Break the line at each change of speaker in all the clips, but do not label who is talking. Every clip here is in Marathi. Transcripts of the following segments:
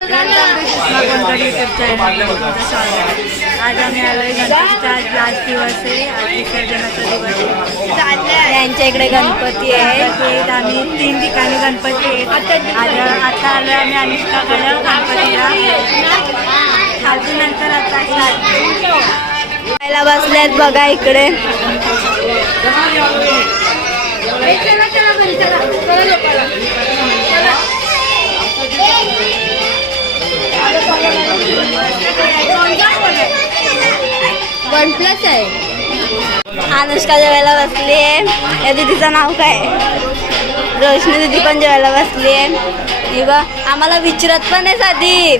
आज आम्ही आलोय गणपतीचा आज लास्ट दिवस आहे. आज विसर्जनाचा दिवस आहे.
यांच्या इकडे गणपती आहे.
आम्ही तीन ठिकाणी गणपती आहेत. आज आता आलो आम्ही अनुष्काकडे गणपतीला. खालती नंतर आता
खायला बसल्यात बघा इकडे. वन प्लस आहे. अनुष्का जेवायला बसली आहे या दिदीचं नाव काय? रोशनी दीदी पण जेवायला बसली आहे ही आम्हाला विचारत पण आहे साधी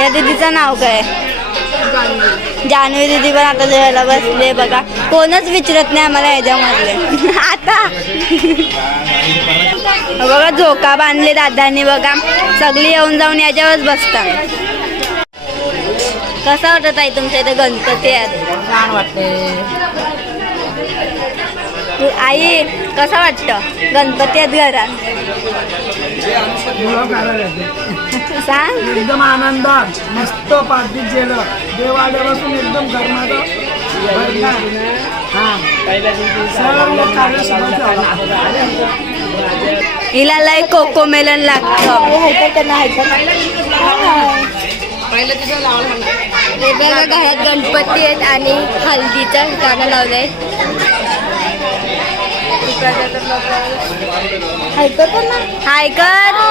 या दीदीचं नाव काय? जान्हवी दीदी पण आता जेवायला बसले बघा. कोणच विचारत नाही आम्हाला ह्याच्यामधले आता. बघा झोका बांधले दादांनी बघा. सगळी येऊन जाऊन याच्यावरच बसतात. कसा वाटत आहे तुमच्या इथे गणपती आहेत
छान वाटते
तू आई कसं वाटतं? गणपती आहेत घरात? सांग.
एकदम आनंदात. मस्त पार्टी केलं. देव आल्यापासून एकदम गरमाट हा. सर्व कार्य सुरू झालं.
हिला लय कोको मेलन लागतं. वेगवेगळ्या घरात गणपती आहेत आणि हल्दीचं गाणं लावलंय हाय कर.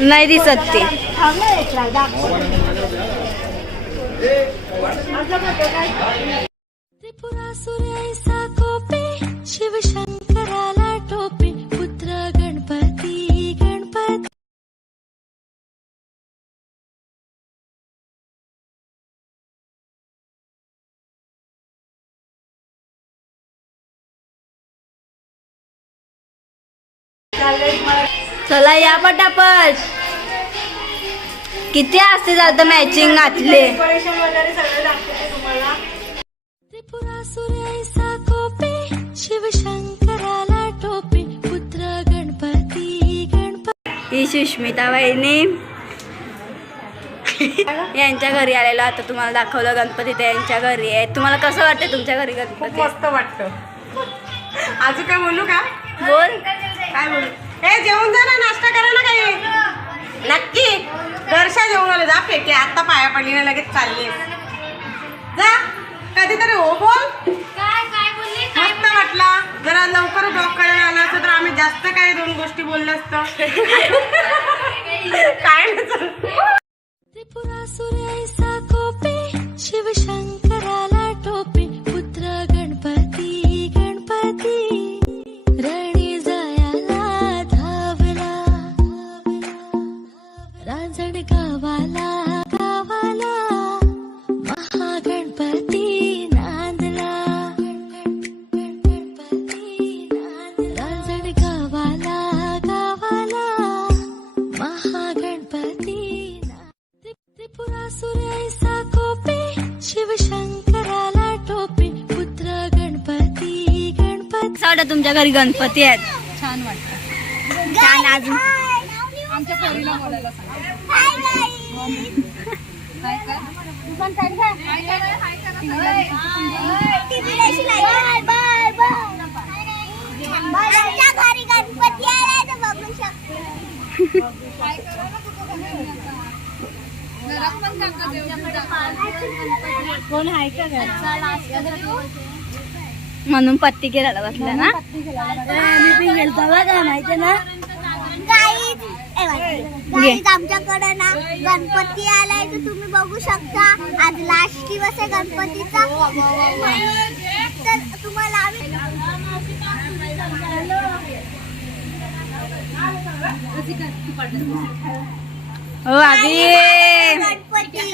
नाही दिसत ती.
त्रिपुरासुरेसा कोपे शिवशा
चला या पटापट. किती असते चालतं मॅचिंग घातले.
डेकोरेशन वगैरे सगळं दाखवते तुम्हाला
त्रिपुरासुरेसा कोपे शिवशंकराला टोपे पुत्र गणपती गणपती.
ही सुष्मिता वहिनी यांच्या घरी आलेलो. आता तुम्हाला दाखवलं गणपती ते यांच्या घरी आहे. तुम्हाला कसं वाटतं तुमच्या घरी
खूप
गणपती
मस्त वाटतं. अजून काय बोलू का?
बोल.
काय बोलू? ए जेवून जा ना नाश्ता करा ना काही. नक्की. घरच्या जेवण आले जा फेके. आता पाया पडली ना लगेच चालली जा. कधीतरी हो बोल. मस्त वाटला. जरा लवकर डॉक्टर आलं असतं तर आम्ही जास्त काय दोन गोष्टी बोललो असतो. काय नाही चाललं.
वाटतं तुमच्या घरी गणपती आहेत छान वाटतं छान अजून
घरी गणपती आलाय तर बघू शकतो
कोण आहे का म्हणून पत्ती केला बसला ना? मी पण गेलतो बघा माहिती ना?
आमच्याकडे ना गणपती आलाय तर तुम्ही बघू शकता. आज लास्ट दिवस आहे गणपतीचा. तर तुम्हाला आम्ही
हो आधी.
गणपती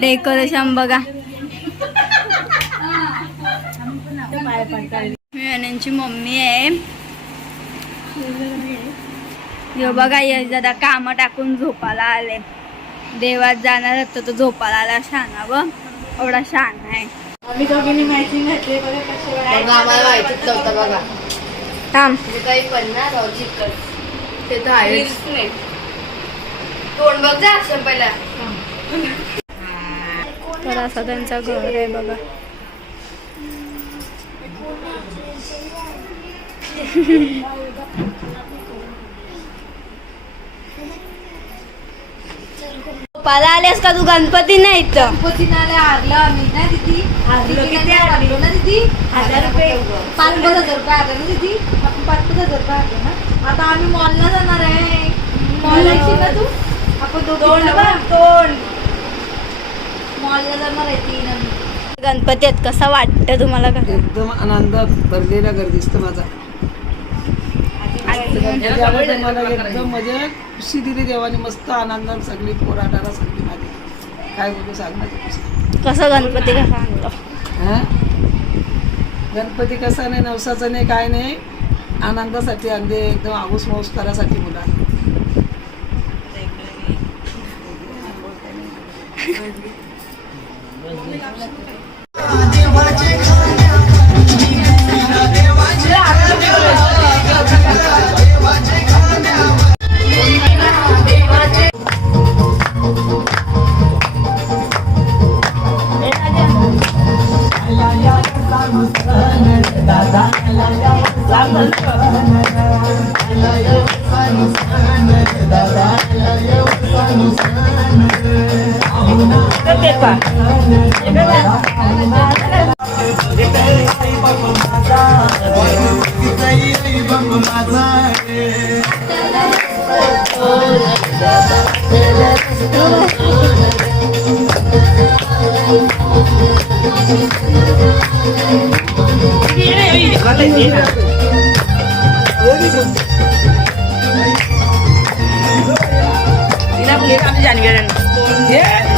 डेकोरेशन बघा. मी यांची मम्मी आहे. यो बघा यश दादा काम टाकून झोपाला आले. देवात जाणार होतं तो झोपाला आला शाना व एवढा शान आहे. थांब.
ते तर आहेच. तोंड बघ जा पहिला
तर असं त्यांचं घर आहे बघा. झोपाला आलेस का तू गणपती नाही इथं?
गणपतीनाले हारलं आम्ही. ना दिदी? हारलो किती हारलो? ना दिदी? हजार रुपये. पाच पाच हजार रुपये हारले ना दिदी? आपण पाच पाच हजार रुपये हारले ना? आता आम्ही मॉलला जाणार आहे. मॉल येशील ना तू? आपण दोन दोन. मॉलला जाणार आहे तीन आम्ही
गणपती आहेत कसा वाटतं तुम्हाला का
एकदम आनंद भरलेला घर दिसतं माझा. तर मला एकदम म्हणजे खुशी दिली देवाने मस्त आनंदात सगळी पोराटाला सगळी माझी. काय बोलू सांगणार
कसं गणपती कसा आणतो?
हा? गणपती कसा नाही नवसाचा नाही काय नाही. आनंदासाठी आणले एकदम आऊस माऊस करासाठी मुला
देवाचे Tidak, tidak,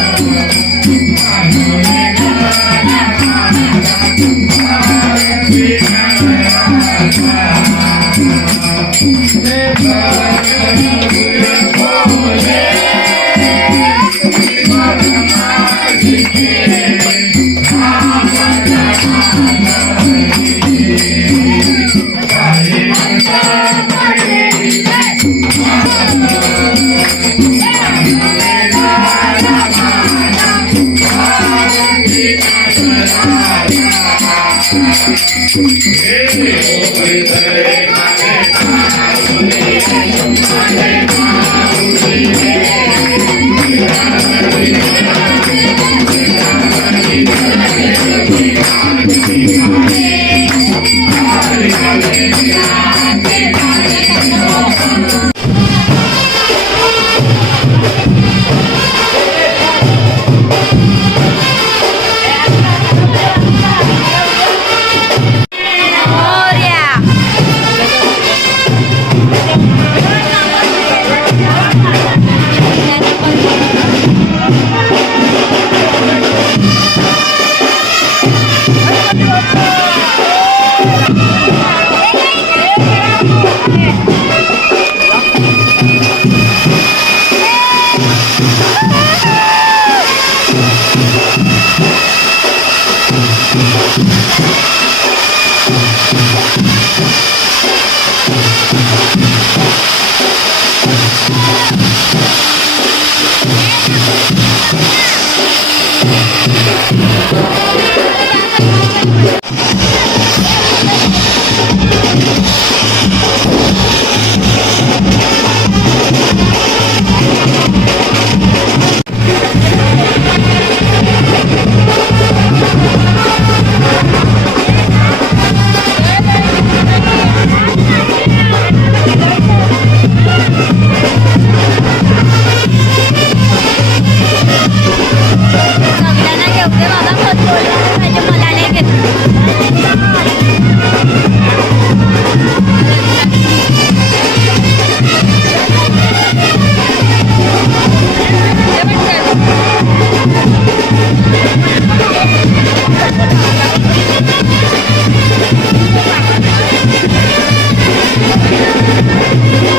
Thank
you.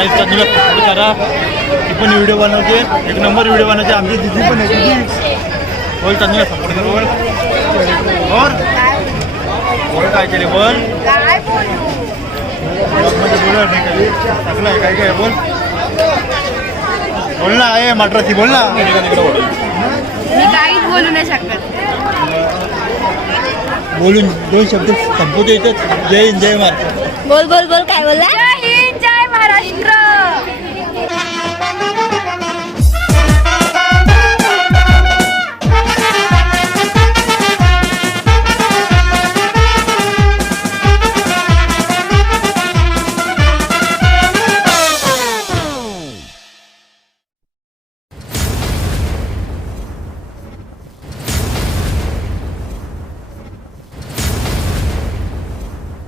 तुला सपोर्ट करा ती पण व्हिडिओ बनवते. एक नंबर व्हिडिओ बनवते. आमची दिदी पण आहे. दिदी बोल तन्वीला सपोर्ट कर बोल बोल बोल काय केले? बोल. ब्लॉगमध्ये बोला. नाही काही टाकलं आहे. काय काय? बोल. बोल ना आहे मद्रासी. बोल ना.
मी काहीच बोलू नाही शकत.
बोलून दोन शब्द संपवता येतात जय हिंद जय महाराष्ट्र.
बोल बोल बोल. काय बोलला जय हिंद जय महाराष्ट्र